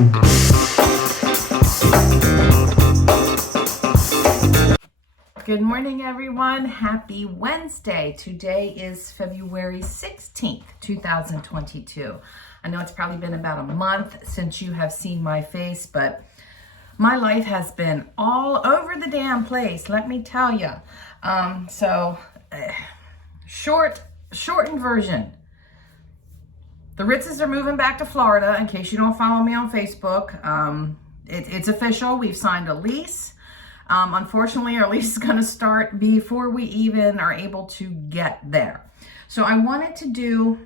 Good morning, everyone. Happy Wednesday. Today is February 16th, 2022. I know it's probably been about a month since you have seen my face, but my life has been all over the damn place, let me tell you. Shortened version. The Ritzes are moving back to Florida, in case you don't follow me on Facebook. It's official. We've signed a lease. Unfortunately, our lease is going to start before we even are able to get there. So I wanted to do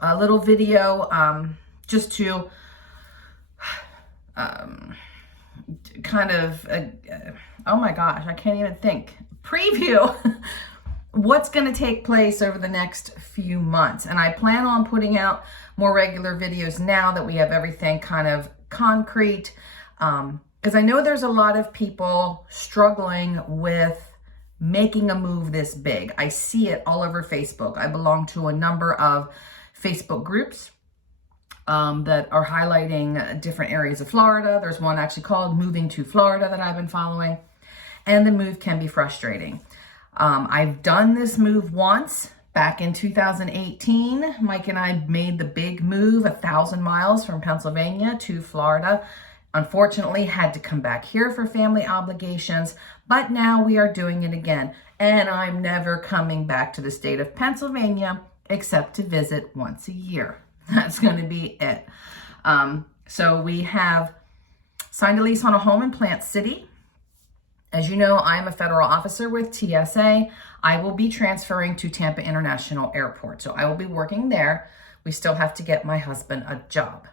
a little video just to oh my gosh, I can't even think, preview what's going to take place over the next few months. And I plan on putting out more regular videos now that we have everything kind of concrete. Because I know there's a lot of people struggling with making a move this big. I see it all over Facebook. I belong to a number of Facebook groups that are highlighting different areas of Florida. There's one actually called Moving to Florida that I've been following. And the move can be frustrating. I've done this move once back in 2018. Mike and I made the big move, 1,000 miles from Pennsylvania to Florida. Unfortunately, had to come back here for family obligations, but now we are doing it again. And I'm never coming back to the state of Pennsylvania except to visit once a year. That's going to be it. So we have signed a lease on a home in Plant City. As you know, I'm a federal officer with TSA. I will be transferring to Tampa International Airport. So I will be working there. We still have to get my husband a job.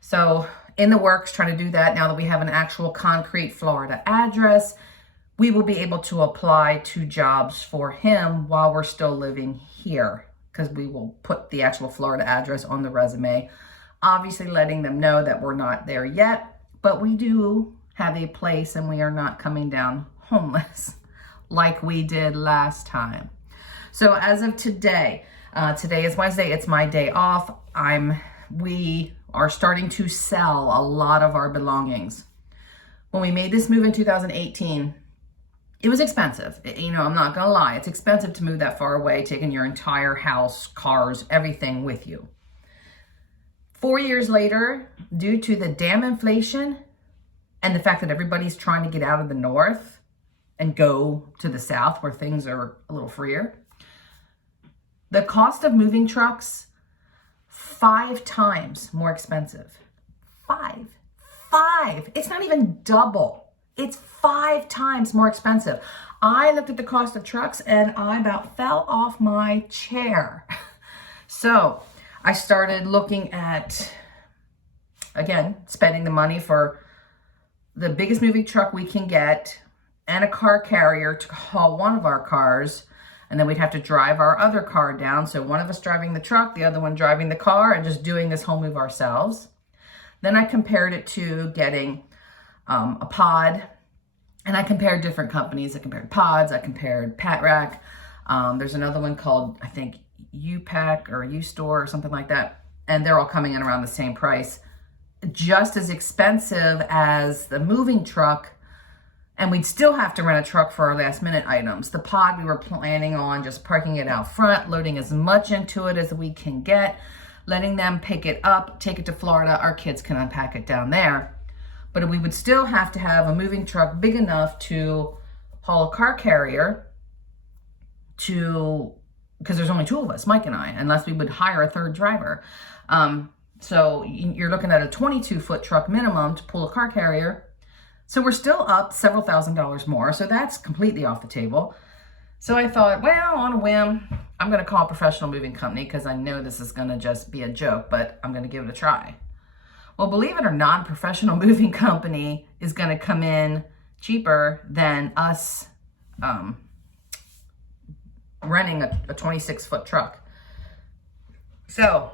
So in the works, trying to do that now that we have an actual concrete Florida address. We will be able to apply to jobs for him while we're still living here, because we will put the actual Florida address on the resume, obviously letting them know that we're not there yet, but we do have a place and we are not coming down homeless like we did last time. So as of today, today is Wednesday, it's my day off. We are starting to sell a lot of our belongings. When we made this move in 2018, it was expensive. I'm not gonna lie, it's expensive to move that far away, taking your entire house, cars, everything with you. 4 years later, due to the damn inflation and the fact that everybody's trying to get out of the north and go to the south where things are a little freer, the cost of moving trucks 5 times more expensive. Five. It's not even double. It's 5 times more expensive. I looked at the cost of trucks and I about fell off my chair. So I started looking at, again, spending the money for the biggest moving truck we can get and a car carrier to haul one of our cars. And then we'd have to drive our other car down. So one of us driving the truck, the other one driving the car, and just doing this whole move ourselves. Then I compared it to getting a pod. And I compared different companies. I compared pods. I compared Pat Rack. There's another one called, I think, U-Pack or U-Store or something like that. And they're all coming in around the same price. Just as expensive as the moving truck. And we'd still have to rent a truck for our last minute items. The pod, we were planning on just parking it out front, loading as much into it as we can get, letting them pick it up, take it to Florida. Our kids can unpack it down there. But we would still have to have a moving truck big enough to haul a car carrier because there's only 2 of us, Mike and I, unless we would hire a third driver. So you're looking at a 22-foot truck minimum to pull a car carrier. So we're still up several $1,000s more. So that's completely off the table. So I thought, well, on a whim, I'm going to call a professional moving company because I know this is going to just be a joke, but I'm going to give it a try. Well, believe it or not, a professional moving company is going to come in cheaper than us renting a 26-foot truck. So,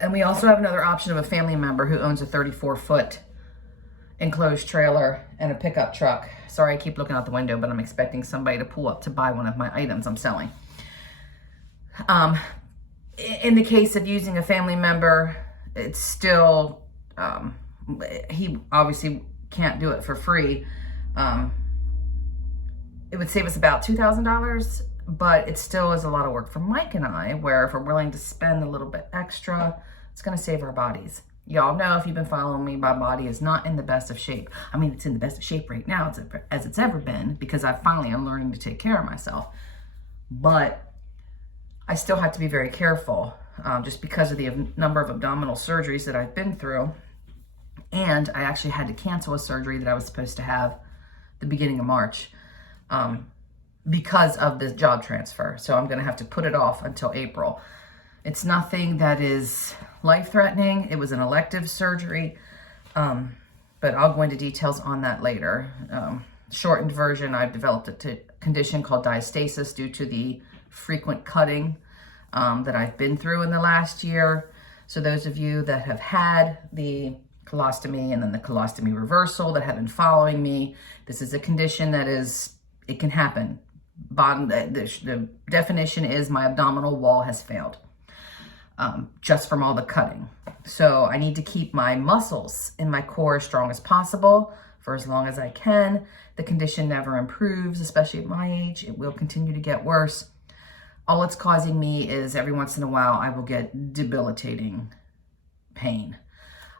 and we also have another option of a family member who owns a 34-foot enclosed trailer and a pickup truck. Sorry, I keep looking out the window, but I'm expecting somebody to pull up to buy one of my items I'm selling. In the case of using a family member, it's still he obviously can't do it for free. It would save us about $2,000, but it still is a lot of work for Mike and I, where if we're willing to spend a little bit extra, it's going to save our bodies. Y'all know, if you've been following me, my body is not in the best of shape. I mean, it's in the best of shape right now as it's ever been, because I finally am learning to take care of myself. But I still have to be very careful, just because of the number of abdominal surgeries that I've been through. And I actually had to cancel a surgery that I was supposed to have the beginning of March because of this job transfer. So I'm going to have to put it off until April. It's nothing that is life-threatening. It was an elective surgery, but I'll go into details on that later. Shortened version, I've developed a condition called diastasis due to the frequent cutting that I've been through in the last year. So those of you that have had the colostomy and then the colostomy reversal that have been following me, this is a condition that it can happen. The definition is my abdominal wall has failed, just from all the cutting. So I need to keep my muscles in my core as strong as possible for as long as I can. The condition never improves, especially at my age. It will continue to get worse. All it's causing me is every once in a while I will get debilitating pain.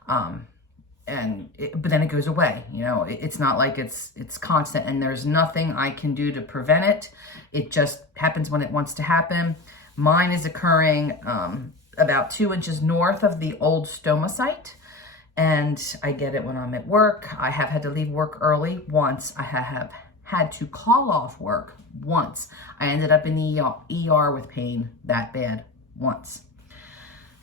But then it goes away. You know, it's not like it's constant, and there's nothing I can do to prevent it. It just happens when it wants to happen. Mine is occurring about 2 inches north of the old stoma site, and I get it when I'm at work. I have had to leave work early once. I have had to call off work once. I ended up in the ER with pain that bad once.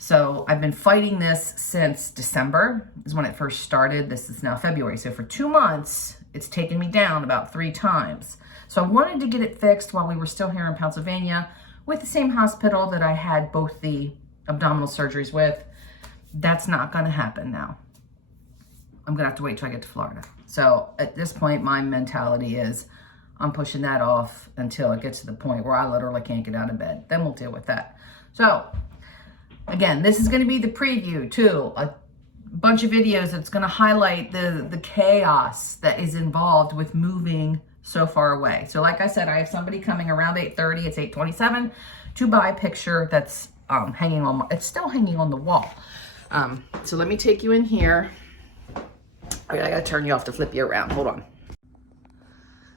So I've been fighting this since December is when it first started. This is now February. So for 2 months, it's taken me down about 3 times. So I wanted to get it fixed while we were still here in Pennsylvania with the same hospital that I had both the abdominal surgeries with. That's not going to happen now. I'm going to have to wait till I get to Florida. So at this point, my mentality is I'm pushing that off until it gets to the point where I literally can't get out of bed. Then we'll deal with that. So again, this is going to be the preview to a bunch of videos that's going to highlight the chaos that is involved with moving so far away. So like I said, I have somebody coming around 8:30. It's 8:27 to buy a picture that's hanging on. It's still hanging on the wall. So let me take you in here. I got to turn you off to flip you around. Hold on.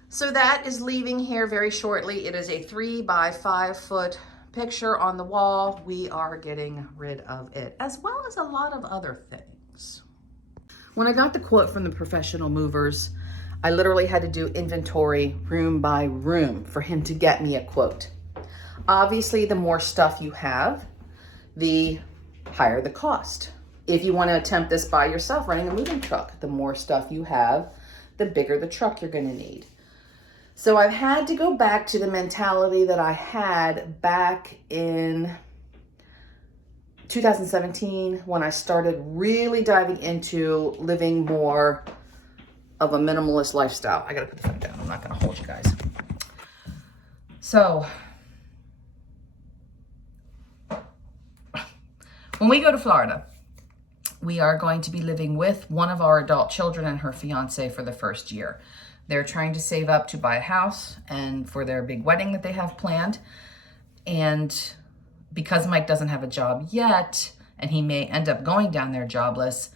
So that is leaving here very shortly. It is a 3 by 5 foot picture on the wall. We are getting rid of it, as well as a lot of other things. When I got the quote from the professional movers, I literally had to do inventory room by room for him to get me a quote. Obviously, the more stuff you have, the higher the cost. If you want to attempt this by yourself, running a moving truck, the more stuff you have, the bigger the truck you're going to need. So I've had to go back to the mentality that I had back in 2017 when I started really diving into living more of a minimalist lifestyle. I got to put the phone down. I'm not going to hold you guys. So when we go to Florida, we are going to be living with one of our adult children and her fiance for the first year. They're trying to save up to buy a house and for their big wedding that they have planned. And because Mike doesn't have a job yet, and he may end up going down there jobless,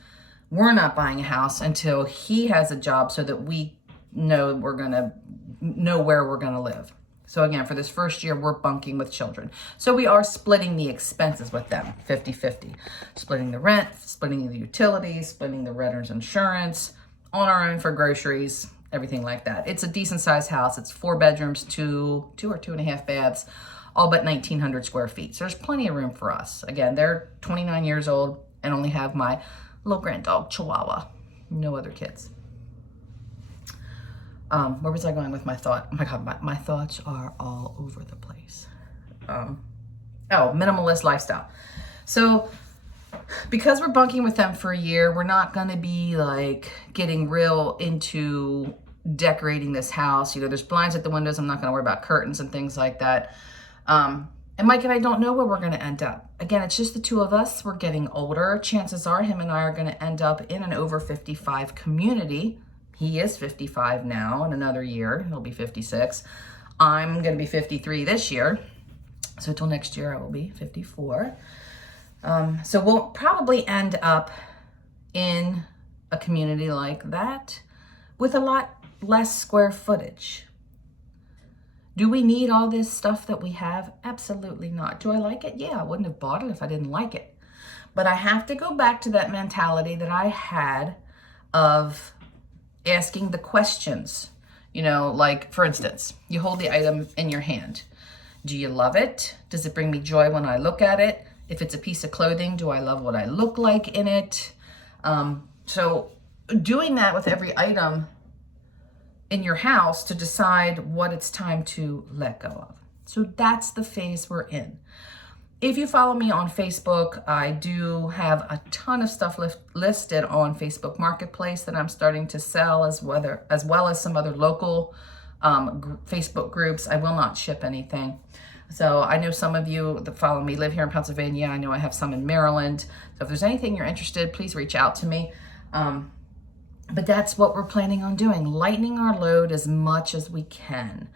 we're not buying a house until he has a job so that we know where we're gonna live. So again, for this first year, we're bunking with children. So we are splitting the expenses with them, 50-50. Splitting the rent, splitting the utilities, splitting the renter's insurance, on our own for groceries, everything like that. It's a decent sized house. It's 4 bedrooms, 2 or 2.5 baths, all but 1,900 square feet. So there's plenty of room for us. Again, they're 29 years old and only have my little grand dog, Chihuahua. No other kids. Where was I going with my thought? Oh my God, my thoughts are all over the place. Minimalist lifestyle. So because we're bunking with them for a year, we're not going to be like getting real into decorating this house. You know, there's blinds at the windows. I'm not going to worry about curtains and things like that. And Mike and I don't know where we're going to end up. Again, it's just the two of us. We're getting older. Chances are him and I are going to end up in an over 55 community. He is 55 now. In another year, he'll be 56. I'm going to be 53 this year. So until next year, I will be 54. So we'll probably end up in a community like that with a lot less square footage. Do we need all this stuff that we have? Absolutely not. Do I like it? Yeah, I wouldn't have bought it if I didn't like it. But I have to go back to that mentality that I had of asking the questions. You know, like, for instance, you hold the item in your hand. Do you love it? Does it bring me joy when I look at it? If it's a piece of clothing, do I love what I look like in it? So doing that with every item in your house to decide what it's time to let go of. So that's the phase we're in. If you follow me on Facebook, I do have a ton of stuff listed on Facebook Marketplace that I'm starting to sell, as well as some other local Facebook groups. I will not ship anything. So I know some of you that follow me live here in Pennsylvania. I know I have some in Maryland. So if there's anything you're interested, please reach out to me. But that's what we're planning on doing, lightening our load as much as we can.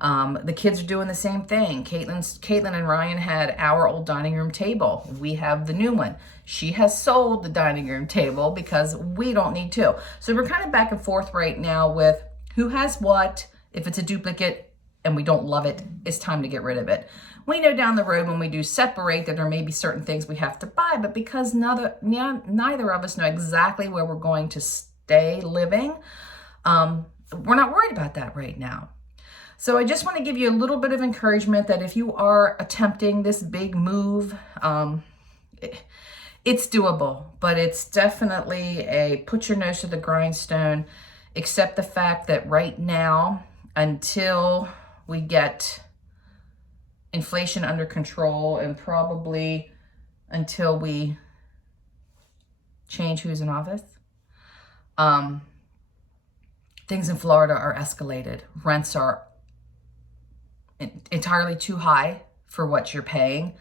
The kids are doing the same thing. Caitlin and Ryan had our old dining room table. We have the new one. She has sold the dining room table because we don't need to. So we're kind of back and forth right now with who has what. If it's a duplicate and we don't love it, it's time to get rid of it. We know down the road when we do separate that there may be certain things we have to buy, but because neither of us know exactly where we're going to stay living, we're not worried about that right now. So I just want to give you a little bit of encouragement that if you are attempting this big move, it's doable, but it's definitely a put your nose to the grindstone. Accept the fact that right now, until we get inflation under control and probably until we change who's in office, things in Florida are escalated. Rents are entirely too high for what you're paying.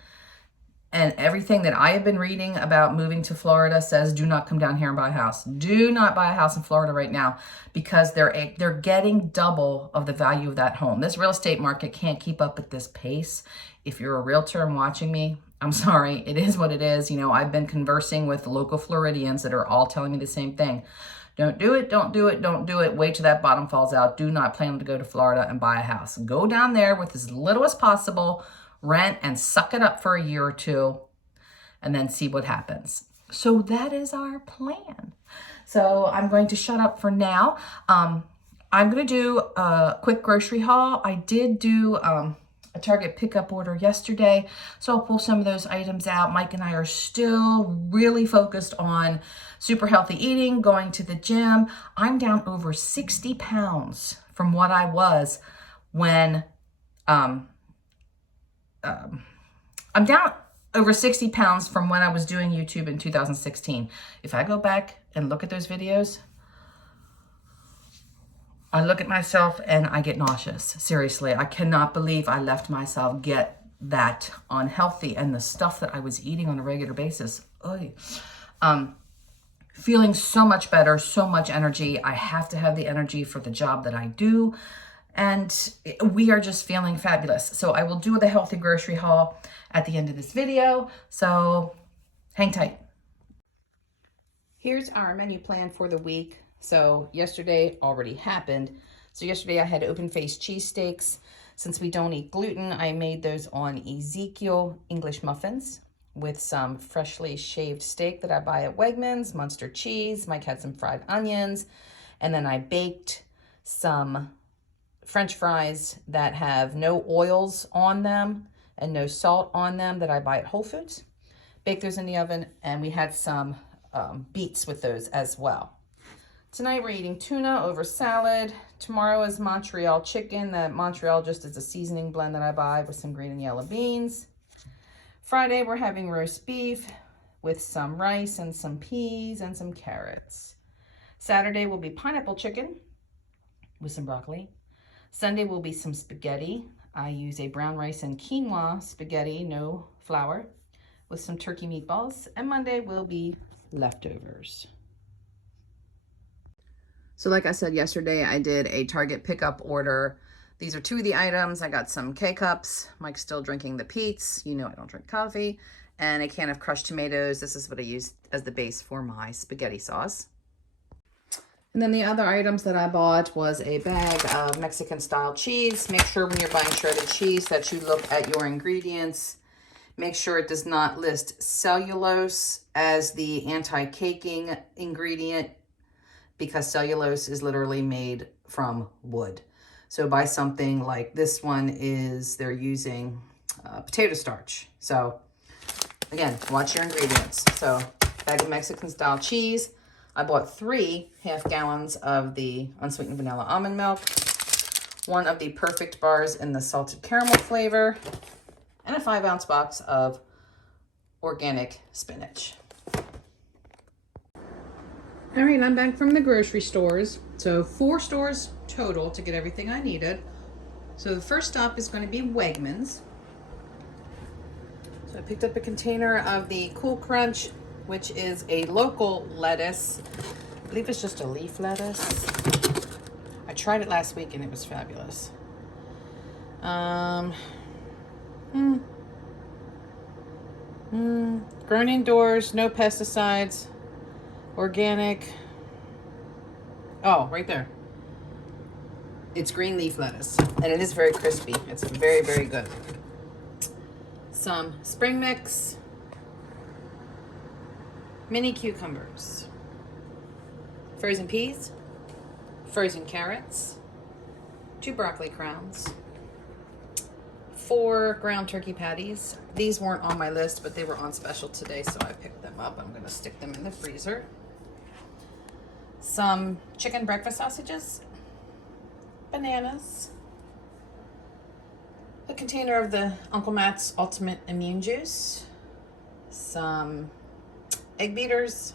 And everything that I have been reading about moving to Florida says, do not come down here and buy a house. Do not buy a house in Florida right now, because they're getting double of the value of that home. This real estate market can't keep up at this pace. If you're a realtor and watching me, I'm sorry, it is what it is. You know, I've been conversing with local Floridians that are all telling me the same thing. Don't do it, don't do it, don't do it. Wait till that bottom falls out. Do not plan to go to Florida and buy a house. Go down there with as little as possible, rent and suck it up for a year or two, and then see what happens. So that is our plan. So I'm going to shut up for now. I'm going to do a quick grocery haul. I did do a Target pickup order yesterday, so I'll pull some of those items out. Mike and I are still really focused on super healthy eating, going to the gym. I'm down over 60 pounds from what I was when, I'm down over 60 pounds from when I was doing YouTube in 2016. If I go back and look at those videos, I look at myself and I get nauseous. Seriously, I cannot believe I left myself get that unhealthy, and the stuff that I was eating on a regular basis. Feeling so much better, so much energy. I have to have the energy for the job that I do. And we are just feeling fabulous. So I will do the healthy grocery haul at the end of this video. So hang tight. Here's our menu plan for the week. So yesterday already happened. So yesterday I had open-faced cheesesteaks. Since we don't eat gluten, I made those on Ezekiel English muffins with some freshly shaved steak that I buy at Wegmans, Munster cheese. Mike had some fried onions. And then I baked some French fries that have no oils on them and no salt on them that I buy at Whole Foods. Baked those in the oven, and we had some beets with those as well. Tonight we're eating tuna over salad. Tomorrow is Montreal chicken. That Montreal just is a seasoning blend that I buy with some green and yellow beans. Friday we're having roast beef with some rice and some peas and some carrots. Saturday will be pineapple chicken with some broccoli. Sunday will be some spaghetti. I use a brown rice and quinoa spaghetti, no flour, with some turkey meatballs, and Monday will be leftovers. So like I said yesterday, I did a Target pickup order. These are two of the items. I got some K-Cups. Mike's still drinking the Pete's. You know I don't drink coffee. And a can of crushed tomatoes. This is what I used as the base for my spaghetti sauce. And then the other items that I bought was a bag of Mexican style cheese. Make sure when you're buying shredded cheese that you look at your ingredients. Make sure it does not list cellulose as the anti-caking ingredient, because cellulose is literally made from wood. So buy something like this one is, they're using potato starch. So again, watch your ingredients. So bag of Mexican style cheese. I bought 3 half gallons of the unsweetened vanilla almond milk, 1 of the perfect bars in the salted caramel flavor, and a 5-ounce box of organic spinach. All right, I'm back from the grocery stores. So 4 stores total to get everything I needed. So the first stop is going to be Wegmans. So I picked up a container of the Cool Crunch, which is a local lettuce. I believe it's just a leaf lettuce. I tried it last week and it was fabulous. Grown indoors, no pesticides, organic. Oh, right there. It's green leaf lettuce and it is very crispy. It's very, very good. Some spring mix, mini cucumbers, frozen peas, frozen carrots, 2 broccoli crowns, 4 ground turkey patties. These weren't on my list, but they were on special today, so I picked them up. I'm gonna stick them in the freezer. Some chicken breakfast sausages, bananas, a container of the Uncle Matt's Ultimate Immune Juice, some egg beaters,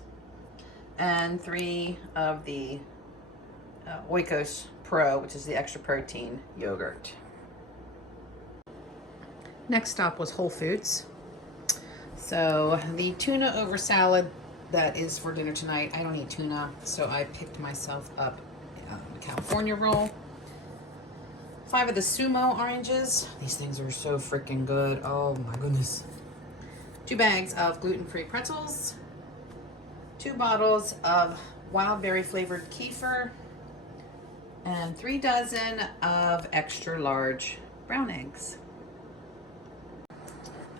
and 3 of the Oikos Pro, which is the extra protein yogurt. Next stop was Whole Foods. So the tuna over salad that is for dinner tonight. I don't eat tuna, so I picked myself up a California roll. 5 of the Sumo oranges. These things are so freaking good. Oh my goodness. 2 bags of gluten-free pretzels. 2 bottles of wild berry flavored kefir. And 3 dozen of extra large brown eggs.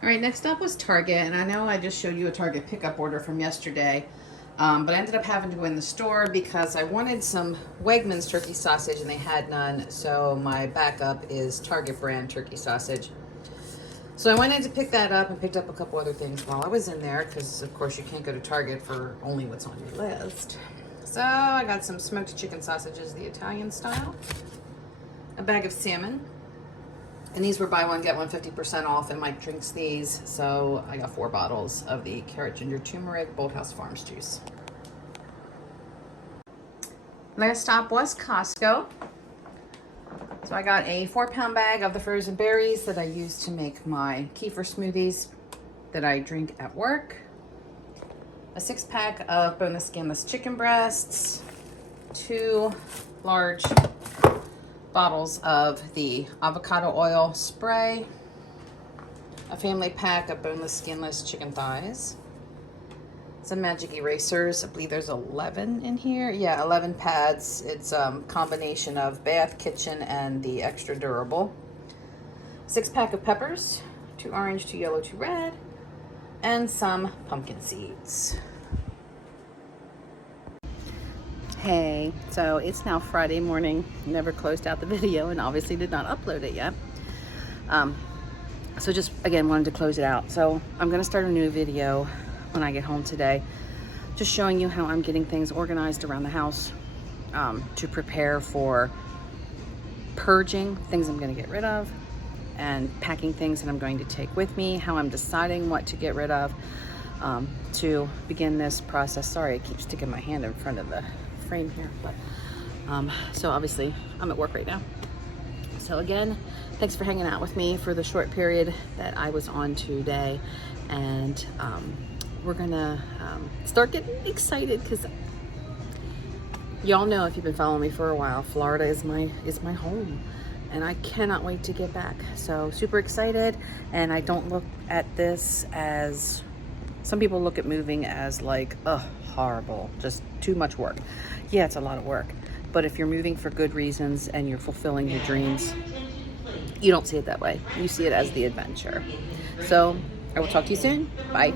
All right, next up was Target, and I know I just showed you a Target pickup order from yesterday, but I ended up having to go in the store because I wanted some Wegmans turkey sausage and they had none, so my backup is Target brand turkey sausage. So I went in to pick that up and picked up a couple other things while I was in there, because of course you can't go to Target for only what's on your list. So I got some smoked chicken sausages, the Italian style, a bag of salmon. And these were buy one, get one 50% off, and Mike drinks these. So I got 4 bottles of the carrot ginger turmeric Bolthouse Farms juice. Last stop was Costco. So I got a 4-pound bag of the frozen berries that I use to make my kefir smoothies that I drink at work. A 6-pack of boneless skinless chicken breasts. 2 large bottles of the avocado oil spray, a family pack of boneless skinless chicken thighs, some magic erasers. I believe there's 11 in here. Yeah, 11 pads. It's a combination of bath, kitchen, and the extra durable. 6-pack of peppers, 2 orange, 2 yellow, 2 red, and some pumpkin seeds. Hey, so it's now Friday morning. Never closed out the video and obviously did not upload it yet. So just again wanted to close it out. So I'm gonna start a new video when I get home today, just showing you how I'm getting things organized around the house to prepare for purging things I'm gonna get rid of and packing things that I'm going to take with me, how I'm deciding what to get rid of to begin this process. Sorry, I keep sticking my hand in front of the frame here, but so obviously I'm at work right now, So again, thanks for hanging out with me for the short period that I was on today. And we're gonna start getting excited because y'all know, if you've been following me for a while, Florida is my home, and I cannot wait to get back. So super excited. And I don't look at this as, some people look at moving as like, ugh, horrible, just too much work. Yeah, it's a lot of work, but if you're moving for good reasons and you're fulfilling your dreams, you don't see it that way. You see it as the adventure. So I will talk to you soon. Bye.